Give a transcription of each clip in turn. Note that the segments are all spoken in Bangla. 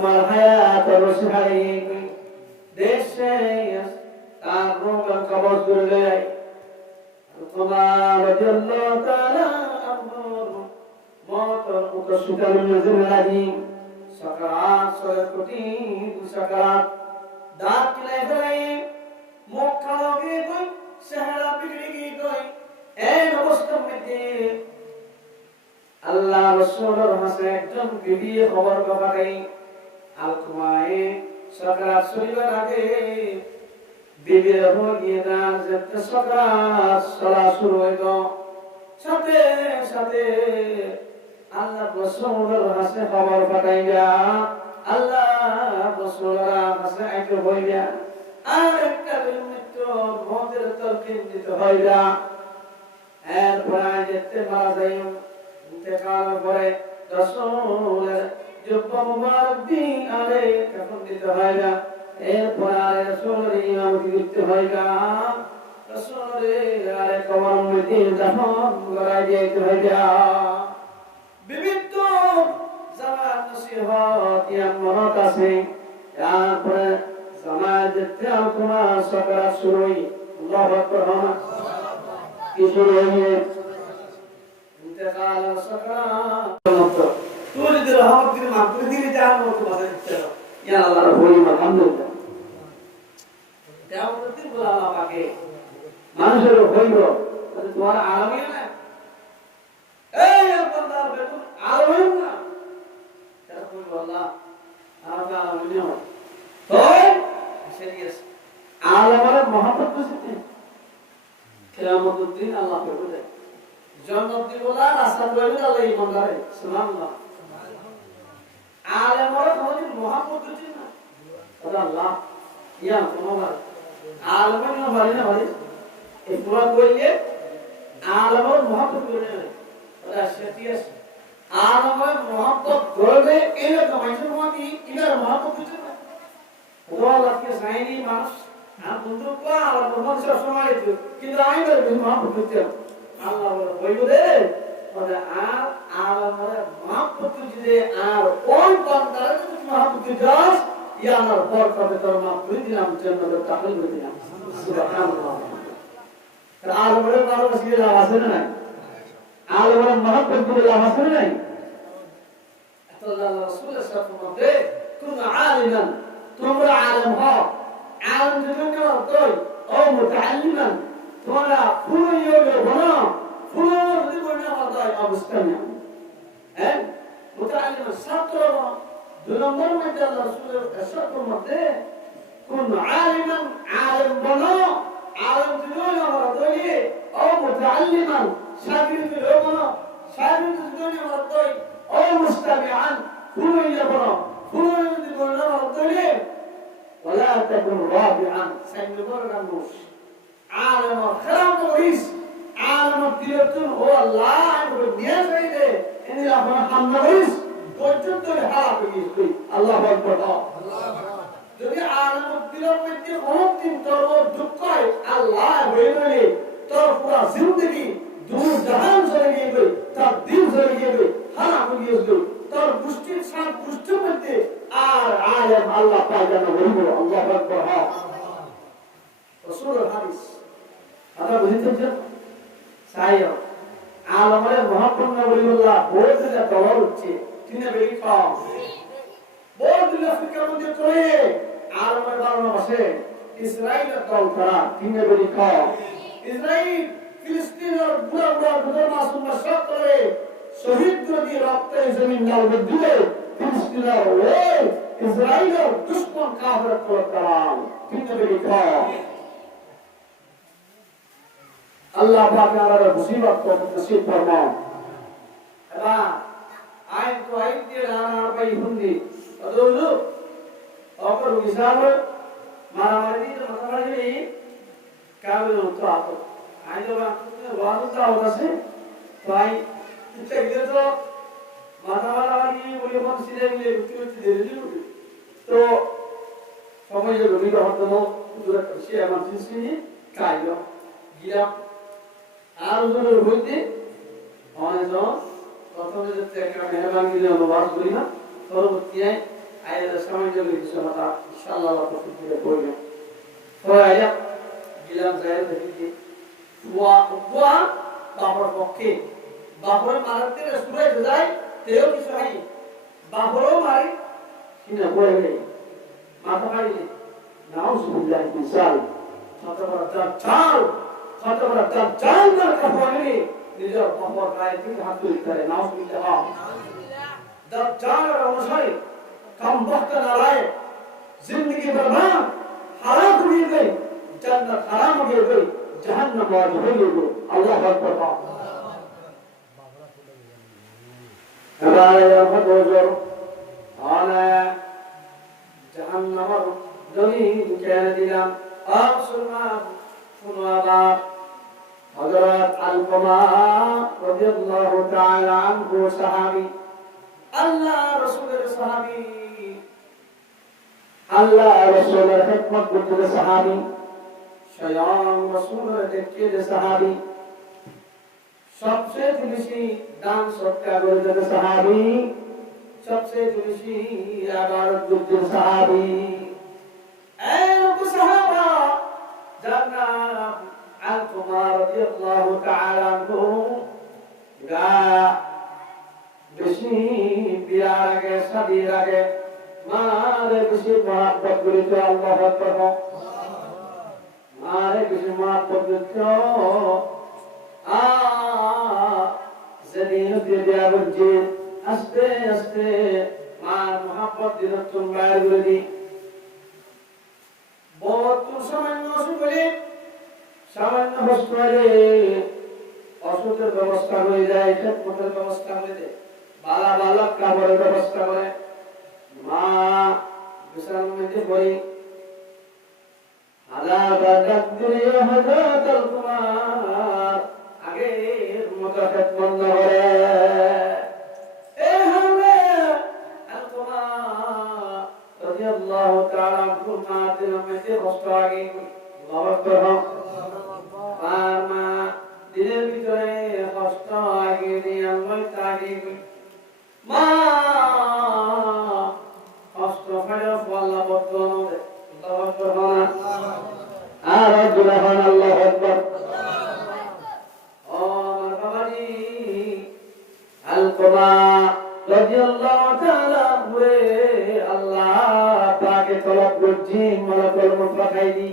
তোমার হায়াত রসি হারিয়ে দেশে তার রোগের কবজ করে দেয় তোমার জন্য তারা মতর মতো সুতালু নজর লাগি সকারাত সরে কোটি সকারাত দাঁত কিলাই ফেলাই মুখ খাওয়া গিয়ে কই চেহারা বিগড়ে গিয়ে কই এই অবস্থার মধ্যে আল্লাহ রাসূলের হাসে একজন বিবি খবর পাঠাই আলকুমায়ে সকারাত শরীরের আগে বিবির হয়ে না যে সকারাত সলা শুরু হইল সাথে সাথে আল্লাহ রাসূলের হাসে খবর পাঠাইয়া আল্লাহ রাসূলের হাসে আইতে হইয়া আর একটা মৃত্যু মদের তরকিব দিতে হইয়া এরপর যেতে মারা যাই ইন্তেকাল করে রাসূলের জুব্ব মুবারক দিয়ে আরে কাফন দিতে হইয়া এরপর রাসূলের ইমামতি করতে হইয়া রাসূলের আরে কবর মধ্যে দাফন করাই দিতে হইয়া বিভিন্ন জামাত নসিহত ইয়ান মহত আছে তারপরে সমাজের তোমার সকারাত শুরু হই আল্লাহু আকবার কি শুরু হইয়ে ইন্তেকাল সকারাত তুই যদি রহমত দিন মাফ দিলে জান মত বাজাই দিতে ইয়া আল্লাহর বলি আলহামদুলিল্লাহ কিয়ামতের দিন বলা আল্লাহ পাকে মানুষের হইল তোমার আলামিন না এই বান্দার বেতন আলামিন না তারা কইল আল্লাহ আমাকে আলামিন না তোই সিরিয়াস আলামার মোহাম্মদ বুঝতে কিয়ামতের দিন আল্লাহ পাক বলে জান্নাত দিবলা রাস্তা বলে আল্লাহ ইমানদারে সুবহানাল্লাহ আলামার মোহাম্মদ বুঝতে না আল্লাহ ইয়া তোমার আলামিন না ভাই না ভাই এই পুরা কইলে আলামার মোহাম্মদ বলে ওরা সিরিয়াস আলামার মোহাম্মদ করবে এর কমাইছে মানে ইনার মোহাম্মদ বুঝতে না ওয়াল্লাহ কে সাইনি মানুষ আর বন্ধু কো আর মোহাম্মদ সবসময় তো কিন্তু আমি বলবো মোহাম্মদ বুঝতে আল্লাহ বলবো রে ওরে আর আলামার মোহাম্মদ যদি আর কোন বান্দার যদি মোহাম্মদ দাস ইয়া আমার বরকত তোর মাফ করে দিলাম জান্নাতে দাখিল করে দিলাম সুবহানাল্লাহ আর আলামার ভালোবাসা লাভ আছে না আলামার মোহাম্মদ করে লাভ আছে না আল্লাহ রাসূল সাল্লাল্লাহু আলাইহি ওয়াসাল্লাম কোন আলিমান তোমরা আলেম হও আলেম যদি হই ও মুতাআল্লিমান তোমরা পুরো ইয়ে বনো পুরো যদি বনা হয় অবস্থা না হ্যাঁ মুতাআল্লিমান ছাত্র দুই নম্বর মধ্যে আল্লাহ রাসূলের ইরশাদের মধ্যে কোন আলিমান আলেম বনো আলেম যদি আমরা বলি ও মুতাআল্লিমান শাগির্দ বনো শাগির্দ যদি আমরা বলি ও মুস্তামিআন পুরো ইয়ে বনো পুরো যদি বনা হয় ولا تكن رابعا سنبر النوش عالم خرام الرئيس عالم الديرتون هو الله عنده نيازيده إن الله حمد الرئيس وجدت الحراب يسوي الله أكبر যদি আলম দিলের মধ্যে অন্তিম তোর দুঃখই আল্লাহ বলে তোর পুরো জিন্দেগি দূর জাহান চলে গিয়ে তার দিন চলে গিয়ে হারাম হয়ে গেল তোর মুষ্টির সাত মুষ্টির মধ্যে আর আলেম আল্লাহ পায় যেন বলবো আল্লাহু আকবার রাসূলুর হাদিস আমরা বুঝতেছেন সাইয়্য আলমের মহাপূর্ণ বলিল্লাহ বহুত যা দলর হচ্ছে তিনি বেরি কম বহুত দিন আফ্রিকার মধ্যে চলে আলমের বারণা বসে ইসরায়েলের দল করা তিনি বেরি কম ইসরায়েল ফিলিস্তিনের বুড়া বুড়া বুড়া মাসুম সব করে শহীদ নদী রক্তে জমিন নাল দিলে ফিলিস্তিনের ওই ইসরায়েলের দুশমন কাফের করতাম কিন্তু লিখা আল্লাহ পাক আমাদের মুসিবত को नसीब फरमाओ এবার আইন তো আইন দিয়ে রানার পাই হুন্দি অদলু অপর হিসাব মারামারি দিয়ে মারামারি কাবে তো আতো আইন তো ওয়াদা আছে তাই ইচ্ছে তো মারামারি বলে মন সিরে মিলে উঠতে দিলে তো সময় যে রবি হতো পুরো সে আমার জিনিসকে কাইলো গিরা আর ওজনের হইতে অনেক প্রথমে যে একটা মেহরবানি দিলে অনুবাদ করি না পরবর্তীতে আয়াতের সামনে যদি কিছু কথা ইনশাআল্লাহ তৌফিক দিয়ে বলবেন পড়াইয়া গিলাম যায় দেখি বুয়া বাপর পক্ষে বাপর মারতে সুরে যায় তেও কিছু নাই বাপরও মারি কিনা পড়ে গেলে মাথা মারিলে নাউজুবিল্লাহ মিসাল খতরা দাজ্জাল না কাফানি নিজের বাপর গায়ে থেকে হাত তুলে করে নাউজুবিল্লাহ দাজ্জালের অনুসারী कम वक्त न आए जिंदगी बर्बाद हराम हो गई जन्नत हराम हो गई जहन्नम वाजिब हो गई अल्लाह अकबर हमारे यहाँ बुजुर्ग आना जहन्नम जमीन कह दिया आप सुनवाला हजरत अलकमा रज़ियल्लाहु ताला अन्हु सहाबी अल्लाह रसूलेर सहाबी अल्लाह रसूलेर खिदमत करते सहाबी स्वयं रसूलेर देखते सहाबी सबसे बेশি दान सदका करते सहाबी सबसे बेশি इबादत करते सहाबी ऐ सहाबा जनाब अलकुमा रज़ियल्लाहु ताआला अन्हु বেশি বিয়ার আগে শাদীর আগে মারে বেশি মহব্বত করিত আল্লাহু আকবার মারে বেশি মহব্বত করিত যেদিন দিয়ে বলছে আস্তে আস্তে মার মহব্বত দিন তুমি বাইরে করে দি বহুত সামান্য অসুখ হলে সামান্য হসপিটালে অসুখের ব্যবস্থা হয়ে যায় খেদমতের ব্যবস্থা হয়ে যায় বালা বালক কাপড়ের ব্যবস্থা করে মা বিশাল মধ্যে বই হাজার বাজার দিয়ে হযরত আল-কুমার আগে মুতাফাত বন্ধ করে এ হামলে আল-কুমার রাদিয়াল্লাহু তাআলা আনহু মাদের মধ্যে কষ্ট আগে আল্লাহু আকবার মা দিনের ভিতরে কষ্ট আগে দিয়ে আল্লাহ তাআলা মা কষ্ট ফেলে আল্লাহ বদলানো দে আল্লাহু আকবার আর জুলাহান আল্লাহু আকবার ও আমার বাবাজি আলকুমা রাদিয়াল্লাহু তাআলা হুয়ে আল্লাহ পাকে তলব করছি মালাকুল মউত পাঠাই দি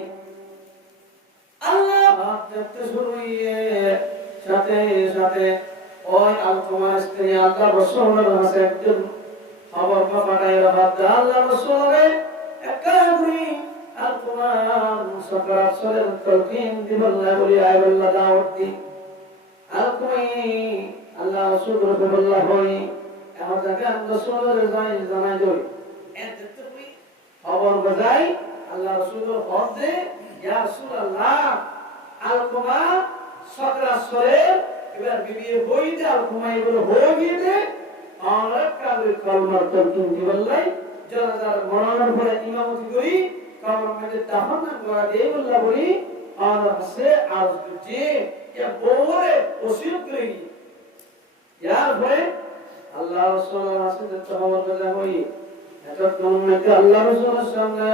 আল্লাহ দেখতে শুরু হইয়ে সাথে সাথে ওই আলকুমার স্ত্রী আল্লাহ রাসূলের কাছে একজন খবর পাঠায় আল্লাহ রাসূলের একাগ্রী আলকুমার মুসাফির সরের তলকিন দিবল্লাহ বলি আইবল্লাহ দাওয়াত দি আলকুমাই আল্লাহ রাসূলের দিবল্লাহ হই এখন জায়গা রাসূলের জানাই দই এত তুমি খবর বাজাই আল্লাহ রাসূলের হদ দে ইয়া রাসূলুল্লাহ আলকুমার সকরা সরের এবার বিবি হই যাও ঘুমাই বলে হয়ে গিয়ে আমরা কালে কলমার তলকিন দিবল্লাহ জানাজার মরণের পরে ইমামতি করি কবর মধ্যে দাফন করা দিয়ে বললা বলি আর হাসে আজ যে কে বলে ওসিয়ত করি ইয়ার পরে আল্লাহ রাসূলের কাছে যে খবর দেওয়া হই এটা কোন মধ্যে আল্লাহ রাসূলের সামনে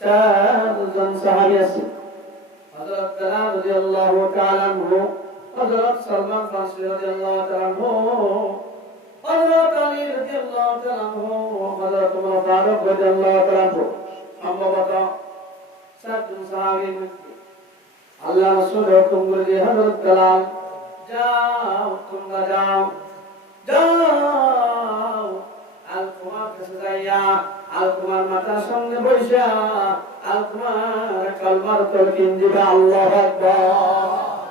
চারজন সাহাবী আছে হযরত তালা রাদিয়াল্লাহু তাআলা আনহু হযরত সালমান ফারসি রাদিয়াল্লাহু তাআলা আনহু হযরত আলী রাদিয়াল্লাহু তাআলা আনহু হযরত ওমর ফারুক রাদিয়াল্লাহু তাআলা আনহু সম্ভবত সাতজন সাহাবীর মধ্যে আল্লাহ রাসূল হুকুম করে যে হযরত তালাল যাও তোমরা যাও যাও আলকুমার কাছে যাইয়া আলকুমার মাতার সঙ্গে বসা আলকুমার কলমার তলকিন দিবে আল্লাহু আকবার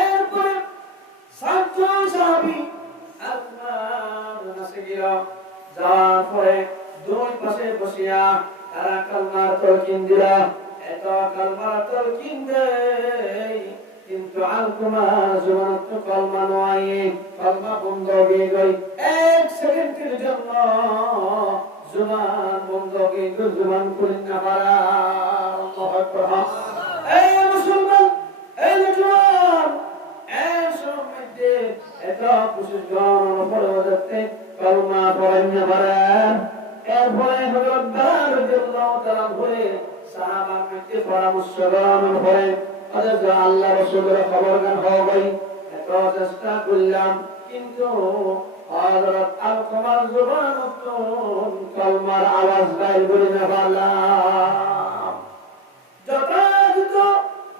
এরপরে সাতজন সাহাবী আলকুমার কাছে গিয়া যাওয়ার পরে দুই পাশে বসিয়া তারা কলমার তলকিন দিলা এত কলমার তলকিন দেয় কিন্তু আলকুমার জবানত কলমা নয় কলমা বন্ধ হয়ে গই এক সেকেন্ডের জন্য জবান বন্ধ হয়ে গই জবান খুলেন না পারা আল্লাহু আকবার এই মুসলমান এই জওয়ান এই সমাজে এটা বিশেষজন পরবর্তীতে কলমা পড়াইয়া পারেন এরপরে হযরত বেলাল রাদিয়াল্লাহু তাআলা বলে সাহাবার মধ্যে পরামর্শ গ্রহণ করে হযরত আল্লাহ রাসূলের খবর গান হবে এত চেষ্টা করলাম কিন্তু হযরত আলকমার জবান তো কলমার আওয়াজ বাইর করে না পারলাম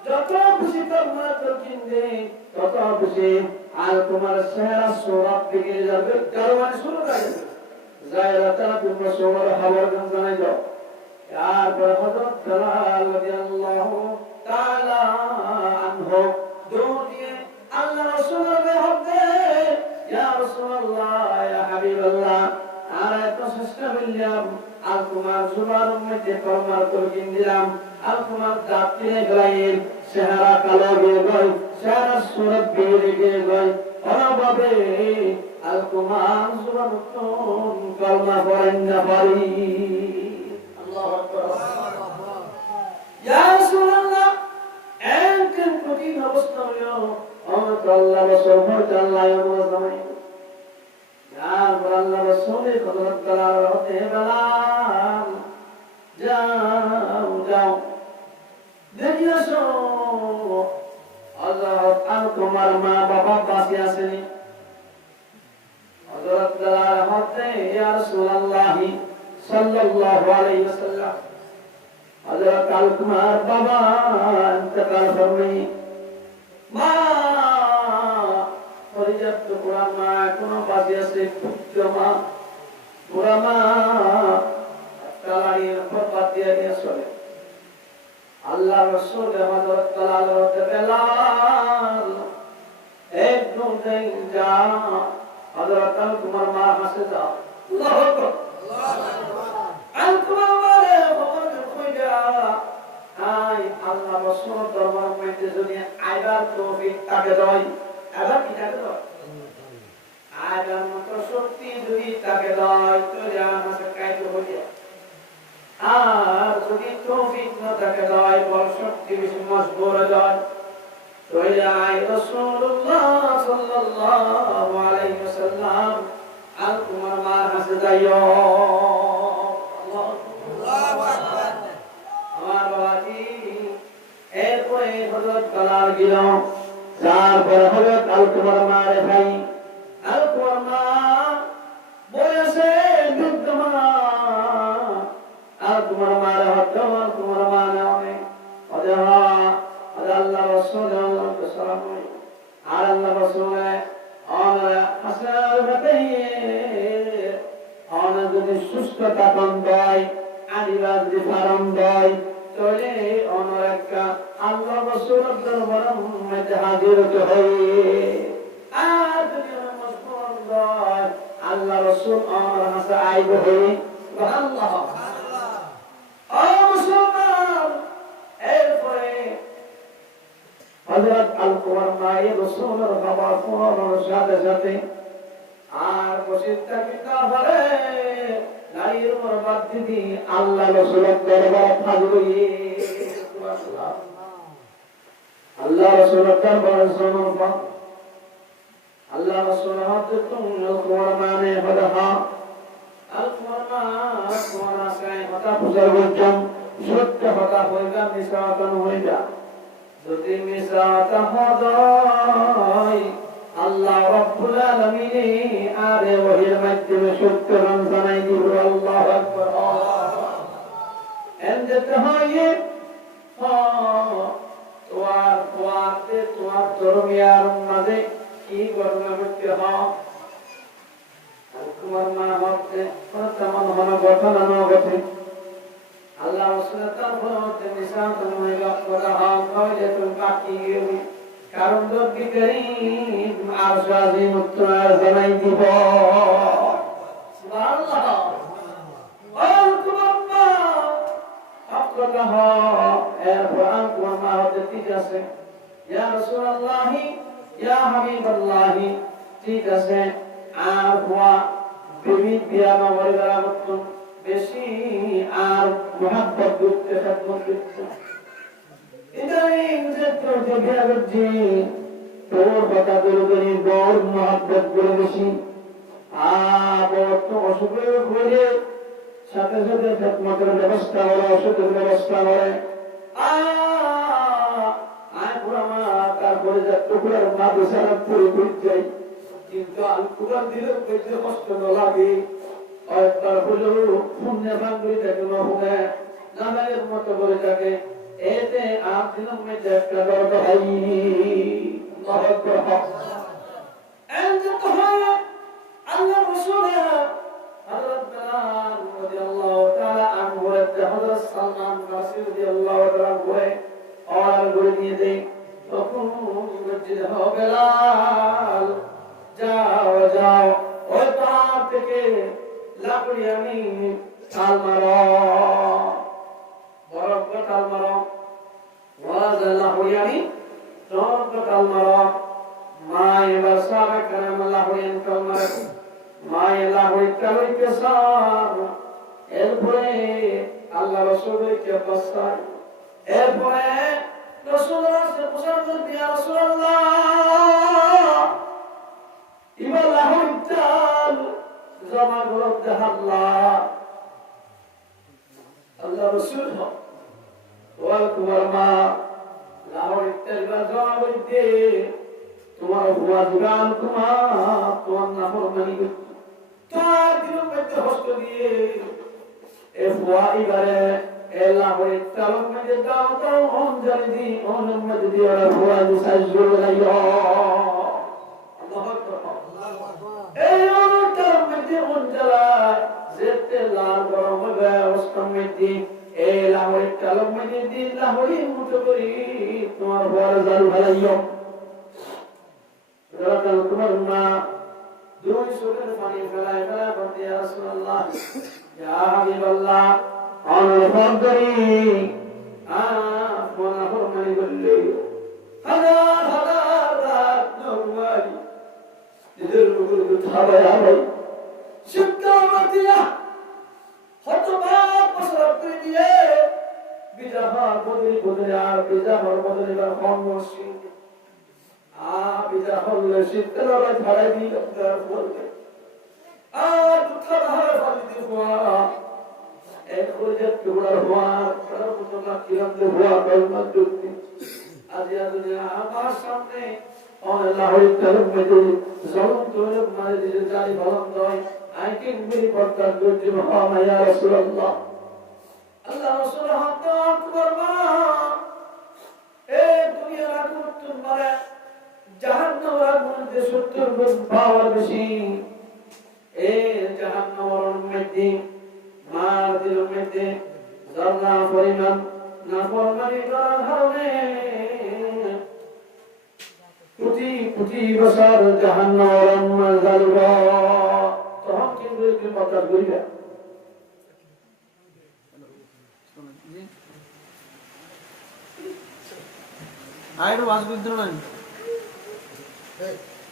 যত খুশি কলমা তরকিন দে তত খুশি আলকমার চেহারা সৌরভ দিকে যাবে কারণ শুরু করে জায়রাতা তুমি সৌরভ খবর গান জানাই দাও তারপর হযরত বেলাল রাদিয়াল্লাহু তাআলা আনহু দৌড়িয়ে আল্লাহ রাসূলের হদে ইয়া রাসূলুল্লাহ ইয়া হাবিবাল্লাহ আর এত চেষ্টা করলাম আলকুমার জুবানের মধ্যে কলমার তরকিন দিলাম আলকুমার দাঁত কিনে গেলাইল চেহারা কালো হয়ে গেল চেহারা সুরত বেরিয়ে গেল অনাভাবে আলকুমার জুবান কলমা পড়েন না পারি আল্লাহু আকবার ইয়া রাসূলুল্লাহ একদিন কঠিন অবস্থা হলো অমত আল্লাহ রাসূল আল্লাহ জানাই আর আল্লাহ রাসূলের হযরত বেলাল হতে বেলাল যাও দেখি আসো হযরত আলকমার মা বাবা পাশে আছেন হযরত বেলাল হতে ইয়া রাসূলুল্লাহ সাল্লাল্লাহু আলাইহি ওয়াসাল্লাম হযরত আলকমার বাবা ইন্তেকাল করলেন মা পরিযাপ্ত পুরা মা এখনো বাকি আছে পুত্রমা পুরা মা কালারির উপর বাতিয়ে নিয়ে চলে আল্লাহ রাসূল হযরত বেলাল হতে বেলাল একদম যা হযরত আলকুমার মা কাছে যাও আল্লাহু আকবার আলকুমার মারে খবর কইরা আই আল্লাহ রাসূল দরবার মধ্যে যদি আইবার তৌফিক তাকে দেয় আবার কি তাকে দেয় আইবার মতো শক্তি যদি তাকে দেয় তো আমাকে কাইতে হবে আর যদি তৌফিক না তাকে দেয় বল শক্তি বেশি মজবুর দেয় তাহলে আই রাসূলুল্লাহ সাল্লাল্লাহু আলাইহি ওয়াসাল্লাম আলকুমার মার কাছে যাইও আল্লাহু আকবার আমার বাবাজি এরপরে হযরত বেলাল গেল তারপরে হযরত আলকুমার মারে ভাই আলকুমার মা বয়সে বৃদ্ধ মা আলকুমার মারে হতো আলকুমার মা নামে আল্লাহ রাসূল সাল্লাল্লাহু আর আল্লাহ রাসূল আর হাসান ভাই আর যদি সুস্থ থাকেন ভাই আদিবাস যদি ফারাম ভাই তাহলে অনরেকা আল্লাহ রাসূলের দরবারে মধ্যে হাজির হতে হয় আর যদি মজবুর হয় আল্লাহ রাসূল আর হাসা আইবে হয় সুবহানাল্লাহ ও মুসলমান এরপরে হযরত আলকুমার মায়ে রাসূলের বাবা ফোনের সাথে সাথে আর বসে থাকি তারপরে নারীর বরবাদ দিদি আল্লাহ রাসূলের দরবারে হাজির সুবহানাল্লাহ আল্লাহ রাসূলের দরবারে শোনো আল্লাহ রাসূল হাতে তুমি আলকুমার মানে হদা আলকুমার মা তোমার আশায় হতা বুঝার সত্য হতা হইবা মিশাতন হইবা যদি মিশাত হদয় আল্লাহ রাব্বুল আলামিন আরে ওহির মাধ্যমে সত্য রং জানাই দিব আল্লাহু আকবার এন্ডতে হয় তোমার ধর্মীয় মাঝে কি ঘটনা ঘটতে হয় তোমার মা হচ্ছে তেমন কোনো ঘটনা না ঘটে আল্লাহ রাসূল তার ফরমাতে মিশাতন হইবা করা হয় যে তুমি বাকি গেলি কারণ রব্বি করিম আরশ আজিম উত্তর জানাই দিব সুবহানাল্লাহ তোমার মা আপনারা এরপর তোমার মা হতে ঠিক আছে ইয়া রাসূলুল্লাহ ইয়া হাবিবাল্লাহ ঠিক আছে আর হুয়া বিবি বিয়া নবরে গরামত বেশি আর মুহাব্বত করতে খেদমত করতে ইদানিং যে প্রতি বিয়া করছি তোর কথা দরুদনি বড় মহব্বত করে বেশি অসুখে হলে সাথে সাথে খেদমতের ব্যবস্থা করে ওষুধের ব্যবস্থা করে তারপরে টুকরার মা বেচারা পড়ে পড়ে যাই কিন্তু আমি কোরআন দিলে পেটে কষ্ট না লাগে তারপরে পুণ্যে ভাঙ্গি থাকে মহুনে নামের মতো করে থাকে এতে আর দিনের মধ্যে একটা দরদ ভাই আল্লাহ রাসূলের হযরত বেলাল রাদিয়াল্লাহু তাআলা আনহু হযরত সালমান ফারসি রাদিয়াল্লাহু তাআলা করে আর করে নিয়ে দেয় তখন মসজিদে বেলাল যাও যাও ওই পাহাড় থেকে লাকড়ি আনি তাল মারো বরফ তাল মারো ওয়াজ লাকড়ি আনি তাল মারো মায়ে বাসারা কারাম লাকড়ি আনি তাল মারো মায়ে লাকড়ি চালাইতে সার এরপরে আল্লাহ রাসূলকে বাসার এরপরে রাসূলুল্লাহ সাল্লাল্লাহু আলাইহি রাসূলুল্লাহ ইবা লাকড়ি চাল জমা গরব দেখাল্লাহ আল্লাহ রাসূল ওয়াল তোমার মা লাকড়ি চাল জমা করতে তোমার হুয়া দুগান তোমার নাফরমানি তার দিনের মধ্যে হস্ত দিয়ে এ হুয়া ইবারে এ লাকড়ি চালক মধ্যে দাও দাও অঞ্জলি দি অনের মধ্যে দিয়ে ওরা হুয়া দি সাজুল লাইয়া আল্লাহু আকবার এই অনটার মধ্যে অঞ্জলা যেতে লাল গরম হবে অবস্থা মধ্যে এই লাকড়ি চালক মধ্যে দি লাকড়ি মুঠো করি তোমার হুয়া জাল ভালাইয়া তোমার মা দুই চোখের পানি ফেলায় ফেলায় বলতে ইয়া রাসূলুল্লাহ ইয়া হাবিবাল্লাহ অনুভব করি মনা ফরমানি বললে হাজার হাজার রাত নরমালি এদের উপর খাবায় আবাই শিক্ষা মাতিয়া হতবাক প্রসার করে দিয়ে বিজাহার বদলে আর বিজাহার বদলে কর্মশীল বিজা হলে শীতলায় ছাড়াই দিয়ে আপনার বলবে আর দুঃখের হারে ফালি দিয়ে হওয়া এক হয়ে টুকরার হওয়া সর্বপ্রথম কিরম দিয়ে হওয়া কলমার যুক্তি আজিয়া দুনিয়া আমার সামনে আল্লাহর তরফ থেকে জলম তরফ মারে দিয়ে জারি বলম দয় আইকে মেরি পর্দার দুর্জি মহামা ইয়া রাসূলুল্লাহ আল্লাহ রাসূল হাত করবা এই দুনিয়ার আগুন মারে জাহান্নামের আগুনে 70 গুণ পাওয়ার বেশি এই জাহান্নামের মধ্যে মার দিলের মধ্যে যারা পরিমাণ নাফরমানি করার কারণে কোটি কোটি বছর জাহান্নামের আগুনে জ্বলব তখন কিন্তু একটু কথা বলবে আইরো ওয়াজ বুঝছো না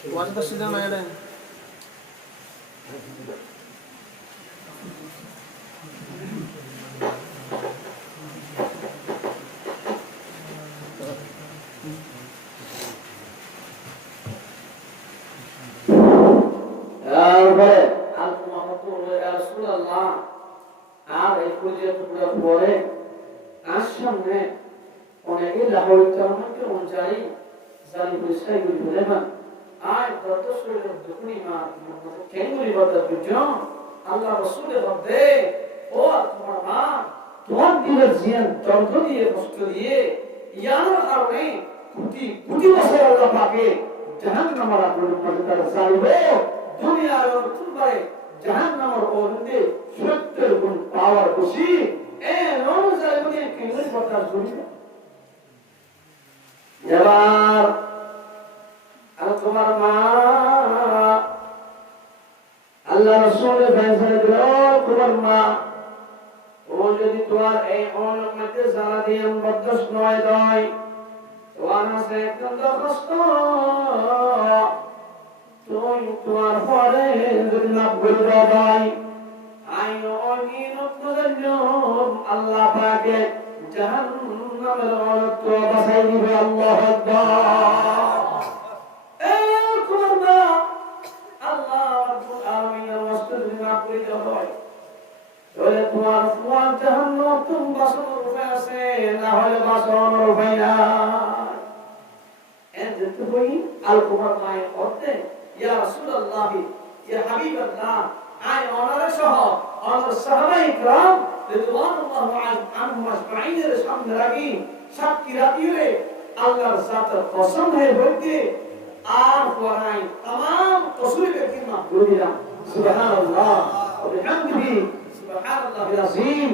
ওয়াজ তো সিধা না এটা আর এই খুঁজে পরে আর সামনে অনেকে লাহোর চালমাকে অনুযায়ী জানি বুঝাই গুলি বলে না আর যত শরীরের দুকুনি মা কেন গুলি বলতে বুঝছো আল্লাহ রাসূলের বলতে ও তোমার মা তোমার দিলের জিয়ান যন্ত্র দিয়ে কষ্ট দিয়ে ইয়ানোর কারণে কোটি কোটি বছর আল্লাহ পাকে জাহান্নামের আগুনের মধ্যে তারা জ্বালবে দুনিয়ার তুলনায় জাহান্নামের মধ্যে 70 গুণ পাওয়ার বেশি এ অনুযায়ী বলে কেন কথা শুনি এবার আর তোমার মা আল্লাহ রাসূলের ফয়সালা দিল তোমার মা ও যদি তোমার এই অনুমতি জানা দিয়ে বদস নয় দয় তোমার কাছে একদম দরখাস্ত তুই তোমার পরে যদি না করে দাও আইনো অনিনত জন্য আল্লাহ পাকে জাহান্নামের অনন্ত বাঁচাই দিবে আল্লাহু আকবার দিতে হয়। তাহলে তোমার জাহান্নাম তুমি বাঁচানোর উপায় আছে, না হলে বাঁচানোর উপায় নাই। এর যেতে হই আল-কুমার মায়ের অর্থে ইয়া রাসূলুল্লাহ ইয়া হাবিবাল্লাহ আই ওনারে সহ ওনার সাহাবায়ে کرام রিদওয়ানুল্লাহ আনহুম আজমাইনের সামনে রাখি সাক্ষী রাখিয়ে আল্লাহর সাথে কসম হয়ে বলতে আর কোরআন तमाम কসুরে ব্যক্তির মাফ করে দিলাম। সুবহানাল্লাহ ওয়া বিহামদিহি সুবহানাল্লাহিল আযীম।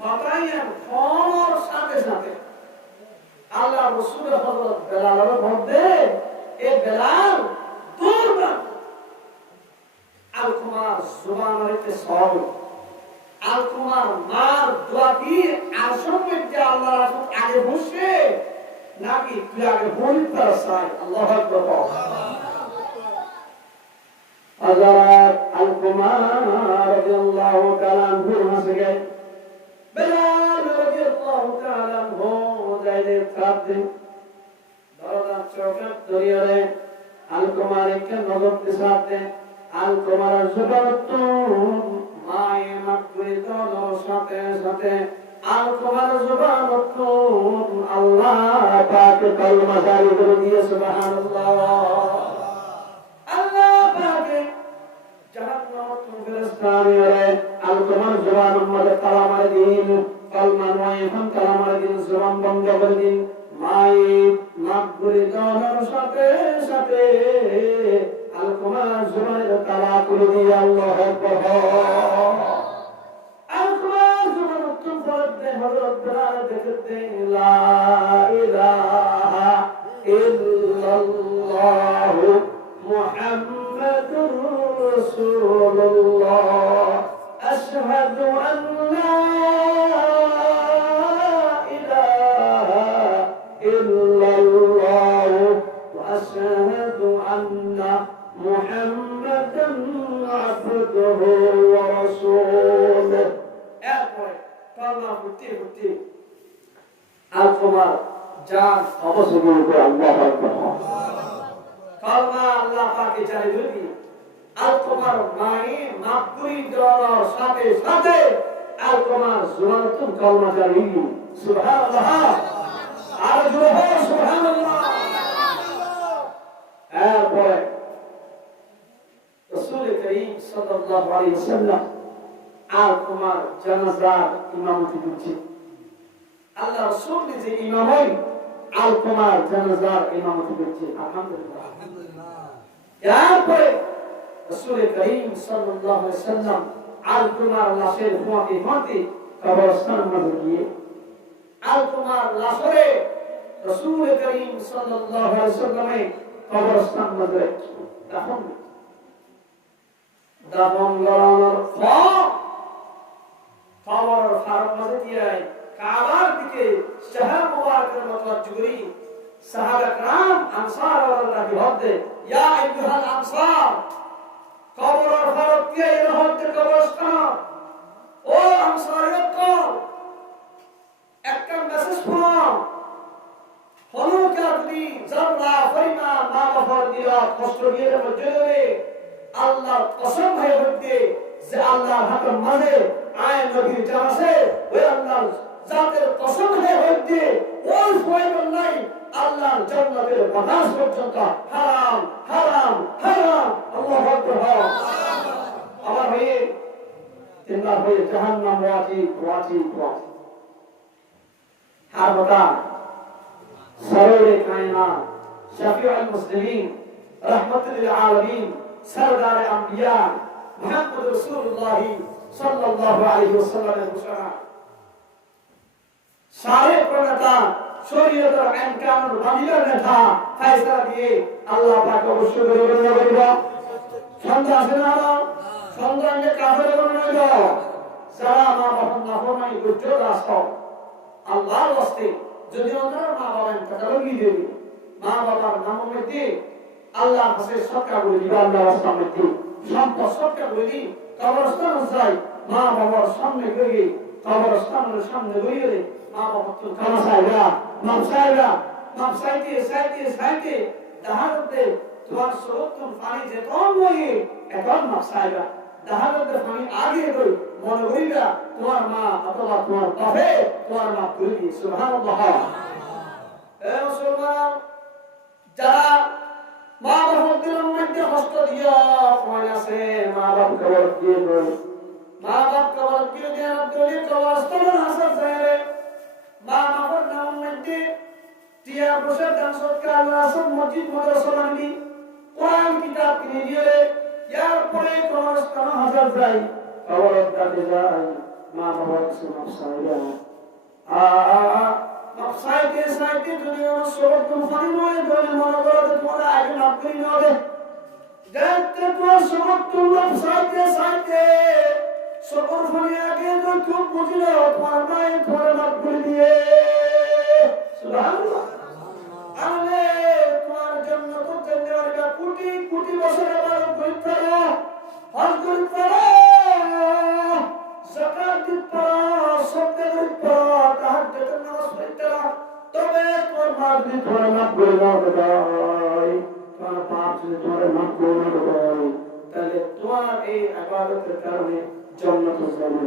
ফাতাইয়ার ফর সাথে সাথে আল্লাহ রাসূলের হযরত বেলালের মধ্যে এই বেলাল দূর না আল-কুমার সুবহানাল্লাহকে সব আল-কুমার মার দোয়া দিয়ে আরশের মধ্যে আল্লাহ রাসূল আগে বসে নাকি তুই আগে বলতে চাই। আল্লাহু আকবার। হযরত আল-কুমার রাদিয়াল্লাহু তাআলা আনহু হাসে বেলাল রাদিয়াল্লাহু তাআলা আনহু যাইলে কাঁদতে দরজার চৌকাঠ ধরিয়ে আল-কুমারকে নজর দিতে আল-কুমার জবানত মায়ে মাফ করে দেওয়ার সাথে সাথে আল-কুমার জবানত আল্লাহ পাক কালমা জারি করে দিয়ে সুবহানাল্লাহ। আল্লাহ পাক জাহান্নাম ফেরেশতারে আল-কুমার জবানের মধ্যে কালামার দিন কালমা নয় এখন কালামার দিন জবান বন্ধ করে দিন মায়ে মাফ করে দেওয়ার সাথে সাথে আল-কুমার জবানের তালা করে দিয়ে আল্লাহু আকবার। আল-কুমার জবানের তো পড়তে হযরত বেলাল দেখতে লা ইলাহা ইল্লাল্লাহ মুহাম্মাদুর রাসূলুল্লাহ আশহাদু আল্লা ইলাহা ইল্লাল্লাহ ওয়া আশহাদু আন্না মুহাম্মাদান আবদুহু ওয়া রাসূলুহু। এরপরে কালমা পড়তে পড়তে আল-কুমার জান অবসর করে আল্লাহু আকবার। কালমা আল্লাহ পাকে জারি করে আল-কুমার মানে মাফ করে দেওয়ার সাথে সাথে আল-কুমার জবানতুল কালমা জারি। সুবহানাল্লাহ। আর জোরে সুবহানাল্লাহ। এরপরে রাসূল করিম সাল্লাল্লাহু আলাইহি ওয়াসাল্লাম আল-কুমার জানাজার ইমামতি করছে। আল্লাহ রাসূল নিজে ইমাম হই আল-কুমার জানাজার ইমামতি করছে। আলহামদুলিল্লাহ। এরপরে রাসূল করিম সাল্লাল্লাহু আলাইহি ওয়াসাল্লাম আল-কুমার লাশের ফুঁকে ফুঁকে কবরস্থানের মধ্যে গিয়ে আল-কুমার লাশরে রাসূল করিম সাল্লাল্লাহু আলাইহি ওয়াসাল্লামে কবরস্থানের মধ্যে দাফন করানোর পর কবরের ফারক মধ্যে দিয়ে কাবার দিকে শহর মুবারকের মুতাওয়াজ্জিহ করি সাহাবা کرام আনসার আল্লাহ বিহদ্দে ইয়া আইয়ুহাল আনসার কবরের ফারক দিয়ে এর হদ্দে কবরস্থান ও আনসারের কল একটা মেসেজ পড়ো হলো কাদি জাররা ফাইমা মা গফর দিয়া কষ্ট দিয়ে মধ্যে আল্লাহ কসম হয়ে বলতে যে আল্লাহর হাতে মানে আয় নবীর জানাসে ওই আল্লাহর জাতের কসম হয়ে বলতে ওই ফয়মাল্লাই আল্লাহর জান্নাতের বাতাস পর্যন্ত হারাম হারাম হারাম। আল্লাহু আকবার। আমার ভাই তিনবার হয়ে জাহান্নাম ওয়াজি ওয়াজি ওয়াজি আর বতা সরোরে কায়নাত শফিউল মুসলিমিন রাহমাতুল লিল আলামিন সরদার আম্বিয়া মুহাম্মদ রাসূলুল্লাহ সাল্লাল্লাহু আলাইহি ওয়াসাল্লামের ঘোষণা সারে প্রণেতা শরীয়তের আইন কানুন বানিয়ে নেতা ফয়সালা দিয়ে আল্লাহ পাক অবশ্যই বলবেন সন্তান আছে না সন্তানকে কাফের বানানো দাও সারা মা বাবা নাফরমানি করতে আসো আল্লাহর ওয়াস্তে যদি ওনার মা বাবা কাটালগি দেবে মা বাবার নাম মধ্যে আল্লাহর কাছে সদকা করে দিবা আল্লাহর রাস্তার মধ্যে সম্পদ সদকা করে দি কবরস্থান যাই মা বাবার সামনে গিয়ে কবরস্থানের সামনে গিয়ে মা বাবা তো খানা চাইবা মাপ চাইতে চাইতে চাইতে দাহারতে তোমার সরত্তর পানি যে কম হয়ে এখন মাপ চাইবা জাহান্নামে পানি আগে কই মনে করিবা তোমার মা অথবা তোমার বাপে তোমার মা করে দিয়ে সুবহানাল্লাহ। এ মুসলমান যারা মা বাপদের মধ্যে কষ্ট দিয়া পড়ে আছে মা বাপ কবর দিয়ে গই মা বাপ কবর দিয়ে দেন দলি কবরস্থান হাসর যায় মা বাপের নাম মধ্যে টিয়া বসে দান সৎকার রাসূল মসজিদ মাদ্রাসা বানাবি কোরআন কিতাব কিনে দিয়ে ইয়ার পরে কবরস্থান হাসর যায় কবরস্থান যায় মা বাবার সুনাফসাইয়া সাইতে সাইতে যদি সবক তুমি ফানি নয় বলে মনে করো তোমরা আগে না করি নবে দেখতে তো সবক তোমরা সাইতে সাইতে সবক ফানি আগে তো খুব বুঝিলো তোমার মায়ের তোমার মাফ করে দিয়ে সুবহানাল্লাহ। আলে তোমার জন্য তো জেন্দেওয়ারিকা কোটি কোটি বছর আবার করতে পারো হজ করতে পারো যাকাত দিতে পারো সদকা দিতে পারো তাহাজ্জুদের নামাজ পড়তে পারো তবে তোমার মা যদি তোমার মাফ করে না দেয় তোমার পাপ যদি তোমার মাফ করে না দেয় তাহলে তোমার এই ইবাদতের কারণে জান্নাতে যাবে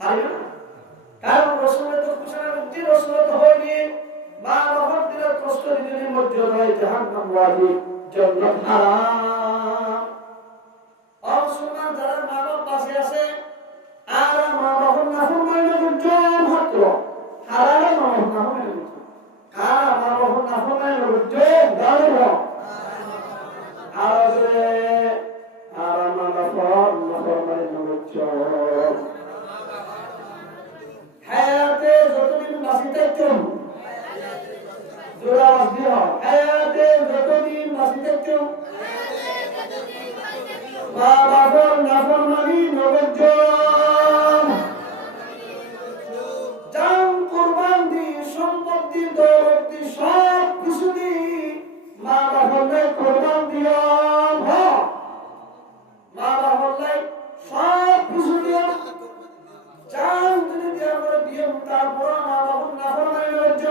হারিয়া কারণ রাসূলের তো কুশলের উদ্দি রাসূলের তো হয়নি মা বাবার দিলে কষ্ট দিনের মধ্যে হয় জাহান্নাম ওয়াজিব জান্নাত হারাম। অসুমান যারা মা বাপ পাশে আছে আর মা বাবার নাফরমানি করছে মাত্র হারালে মা বাবার নাফরমানি করছে আর মা বাবার নাফরমানি করছে গালো আর মা বাবার নাফরমানি করছে হায়াতে যতদিন বাঁচি থাকতো জোড়া বাঁচি হায়াতে যতদিন বাঁচি থাকতো মা বাবার নাফরমানি নগদ জান কুরবান দি সম্পত্তি দৌলত দি সব কিছু দি মা বাবার কুরবান দিও মা বাবার সব কিছু দিও জান যদি দিয়া করে দিও তারপর মা বাবার নাফরমানি নগদ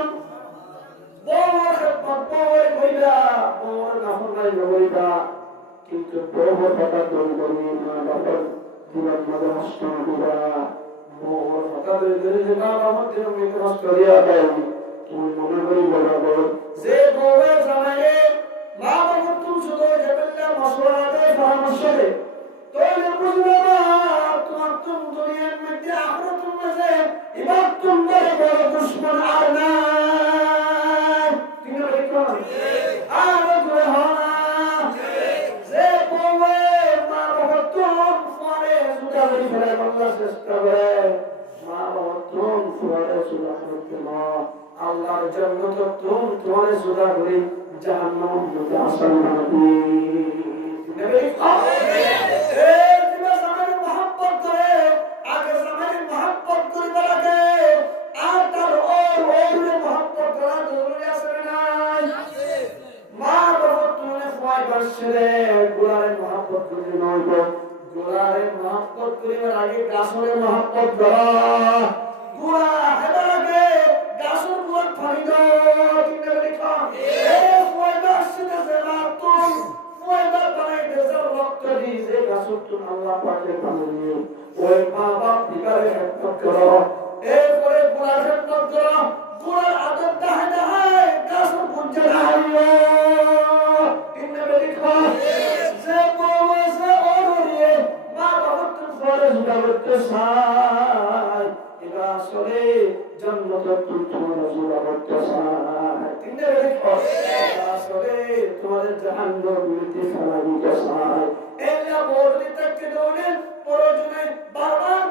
বড় খেদমত বড় কইরা বড় নাফরমানি নগদ কিন্তু বড় কথা দৌড়ি মা বাবার জীবন মধ্যে নষ্ট দিবা বড় কথা দৌড়ি মা বাবার জীবন মধ্যে নষ্ট দিয়া দেয় তুমি মনে করি বলবো যে বড় জামাইলে মা বাবার তুমি শুধু জেবেল্লা মশওয়ারা দেয় পরামর্শ দেয় তাহলে বুঝবে না তোমার তুমি দুনিয়ার মধ্যে আখিরাতের মধ্যে ইবাদত তোমার বড় দুশমন আর না ঠিক আছে আর ধরে হয় আল্লাহর জন্য তো তোমার সুদা করে জাহান্নাম হতে আসান বানাবি নবী এই দিবা জামানের মহব্বত করে আগে জামানের মহব্বত করে লাগে আর তার ওরে মহব্বত করা জরুরি আছে না আছে মা বাবা তুমি ফয় বসরে গুলারে মহব্বত করে নয় গুলারে মহব্বত করিবার আগে গাছরে মহব্বত করা গুলা হেবার আগে গাছর গুলা ফাড়ি দাও কিনে লেখা এ ফয়দা আসছে জেলা তুই ফয়দা বানাই দেজার রক্ত দি যে গাছর তুই আল্লাহ পাকের বানানি ওই মা বাপ দিগারে খেদমত করো এরপরে গুলার খেদমত করো গুলার আদরটা হয় হয় গাছর বুঝে না হারিও কিনে লেখা যে বসে ওরে মা বাপ তুই ফরে জুড়া করতে চাই এরা আসলে জন্মত তুই তোমার জুড়া করতে চাই কিনে লেখা আসলে তোমার জাহান্নাম মিলতে ফেলা দিতে চাই এলা বর্দি থাকতে দৌড়ে প্রয়োজনে বারবার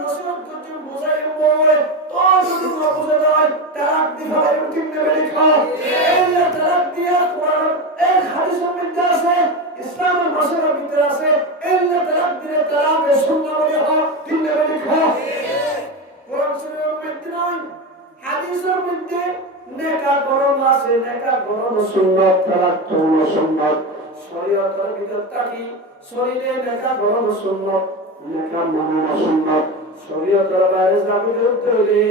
নসিহত করতে বুঝাই বলে তো যদি না বুঝে দেয় তারাক দিবাই কিনে লেখা এলা তারাক দিয়া কোরআন এক হাদিসের মধ্যে আছে ইসলামের ভাষার ভিতরে আছে এলা তারাক দিলে তারাকে সুন্নাহ বলে হয় কিনে লেখা কোরআন শরীফের মধ্যে নয় হাদিসের মধ্যে নেকা গরম আছে নেকা গরম সুন্নাত তারাক তো সুন্নাত শরীয়তের ভিতর থাকি শরীরে নেকা গরম সুন্নাত নেকা মানা সুন্নাত শরীয়তের বাইরে যাবে হইলে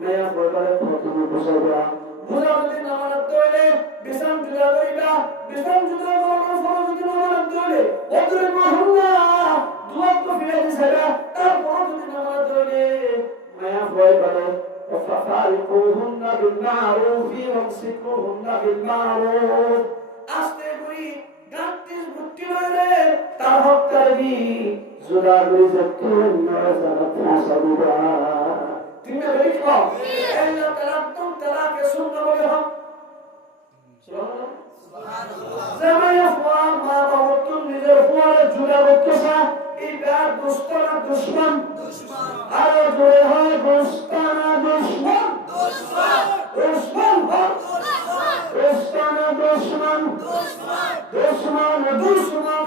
নয়া প্রকারে প্রথম বুঝাবা বুঝা যদি না মানত হইলে বিছান জুড়া কইবা বিছান জুড়া করো ফরজ যদি না মানত হইলে ওদের بالمعروف وامسكوهن بالمعروف আস্তে করি গাঁটটি গুটি মারে তার হক করবি জোড়া করে যখন নজারা ফাঁসা দিবা তুমি দেখো এই না তারাকতুম তারাকে সুন্নাহ বলে হক সুবহানাল্লাহ জামাই ফুয়া মা বাবা নিজের ফুয়ারে জোড়া করতেছা এই ব্যাগ দুশমন দুশমন আরো জোরে হয় দুশমন দুশমন দুশমন দুশমন দুশমন দুশমন দুশমন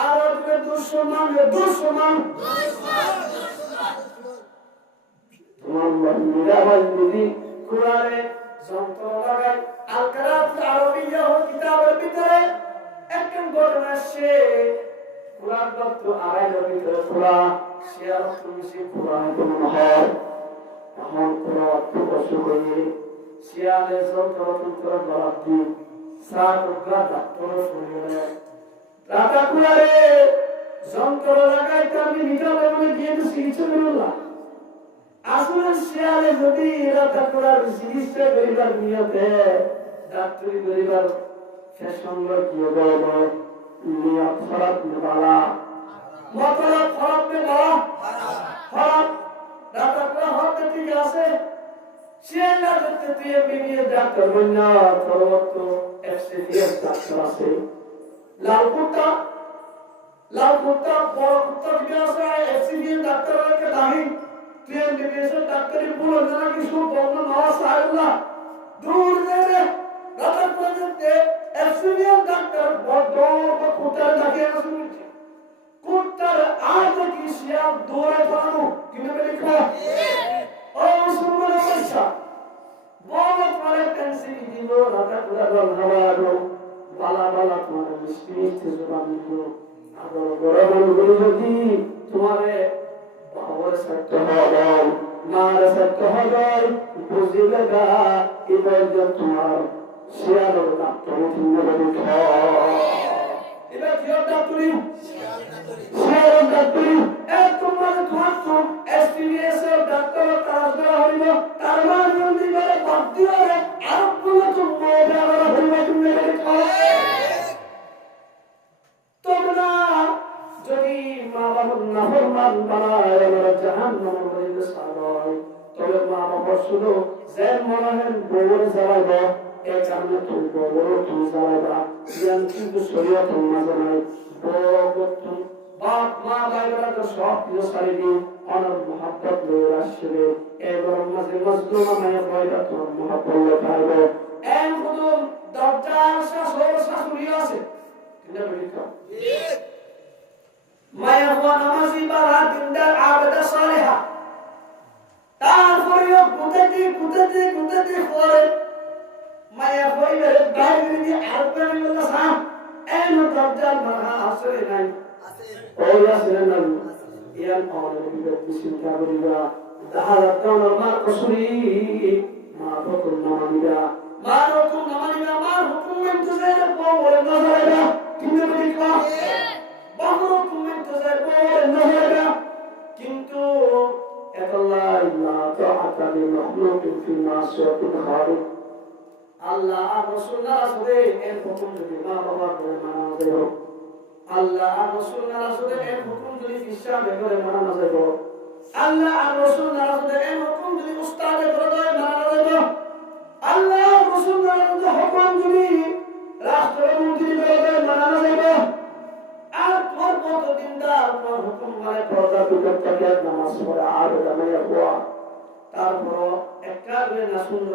আরো জোরে দুশমন দুশমন তোমার বন্ধুরা বন্ধুদি কুরআনে যন্ত্র লাগায় আল কারাত আরবিয়া ও কিতাবের ভিতরে একটা ঘটনা আসছে কুরআন ভক্ত আড়াইটার ভিতরে পড়া শেয়ার তুমি কুরআন মনে হয় এখন কুরআন তো কষ্ট করে শেয়ারের যন্ত্র বরাদ দি সাত উগলা ডাক্তার শুনে রাতা কুরারে যন্ত্র লাগাইতে আমি নিজামে মনে গিয়ে চিকিৎসা করলাম আসলে শেয়ারে যদি রাতা কুরার চিকিৎসা করিবার নিয়তে ডাক্তারি করিবার শেষ সঙ্গে কি হবে নিয়ত খারাপ নেবালা মতলব খারাপ নেবালা খারাপ রাতা কুরা হতে ঠিক আছে শেয়ারটা দেখতে দিয়ে বেরিয়ে ডাক্তার বন্যা পরবর্তী এফসিএস ডাক্তার আছে লাল কুত্তা বড় কুত্তা বিকাশ এফসিএস ডাক্তারকে দামি ট্রেন বিবেশন ডাক্তারি পুরো জানা কিছু বন্ধ নওয়া সাহেবুল্লাহ দূর রে রাতার পর্যন্ত এফসিএস ডাক্তার বড় কুত্তার ডাকে আসুন কুত্তার আজ কি শিয়াব দৌড়ে পানো কিভাবে লিখা ও মুসলমান পয়সা বড় করে পেন্সিল দিব রাতা পুরা রং হাওয়ারো বালা তোমার মিষ্টি মিষ্টি জবান দিব আর বড় বড় যদি তোমারে বাবার সত্য হবে মার সত্য হবে বুঝিলে গা এবার যে তোমার শিয়ালের ডাক্তার তুমি লিখা এটা কি ডাক্তারি শিয়ালের ডাক্তারি তোমার তোমার এসপিএস এর ডাক্তার কাজরা হইল তার মানে দিবারে বাধ্য হবে আর কোন তুমি ব্যবহার হইবা তুমি লিখা তোমরা যদি মা বাবার নাফরমান বানায় জাহান্নামের মধ্যে সারায় তবে মা বাবা শুধু যে মনে বউর জ্বালাবে এই কারণে তুমি বড় তুমি জ্বালাবা জ্ঞান কিন্তু শরীয়ত মাঝে নাই বড় তুমি বাপ মা ভাইরা তো সব কিছু সারি দি অনর মহব্বত লয়ে আসবে এবার মাঝে মজলুমা মায়ের ভয়টা তোমার মহব্বত লয়ে এন হুদুম দরজার শাশুড়ি আছে এটা বলিতো ঠিক মায়া হওয়া নামাজি বা দিনদার আবেদা সালেহা তারপরেও কুতাতে পরে মায়া হইলে বাইরে দিয়ে আরবেন বলা সাহ এন দরজার মারা আছে নাই ওই আছে না ইয়ান অনেক ব্যক্তি চিন্তা করিবা তাহারা কোন মার কসুরি মা হুকুম নামানিবা মার হুকুম ইন্তজার বলে নজরে তুমি বলিবা বাহর হুকুম ইন্তজার বলে নজরে কিন্তু আল্লাহ ইল্লা তাআতা লিল মাখলুকিন ফি মাসিয়াতিল খালিক আল্লাহ আর রাসূলুল্লাহ রাসূলের এর হুকুম যদি মা বাবা করে মানা যায় আল্লাহ আর রাসূলুল্লাহ রাসূলের এর হুকুম যদি ইসলামে করে মানা যায় আল্লাহ আর রাসূলুল্লাহ রাসূলের এর হুকুম যদি উস্তাদে করে মানা যায় আল্লাহ আর রাসূলুল্লাহ রাসূলের হুকুম যদি রাষ্ট্রমন্ত্রী করে মানা যায় আর তোর কত দিনদার তোর হুকুম মানে পর্দা বিকট থাকে নামাজ পড়ে আর জামাইয়া হওয়া তারপর একটা না সুন্দর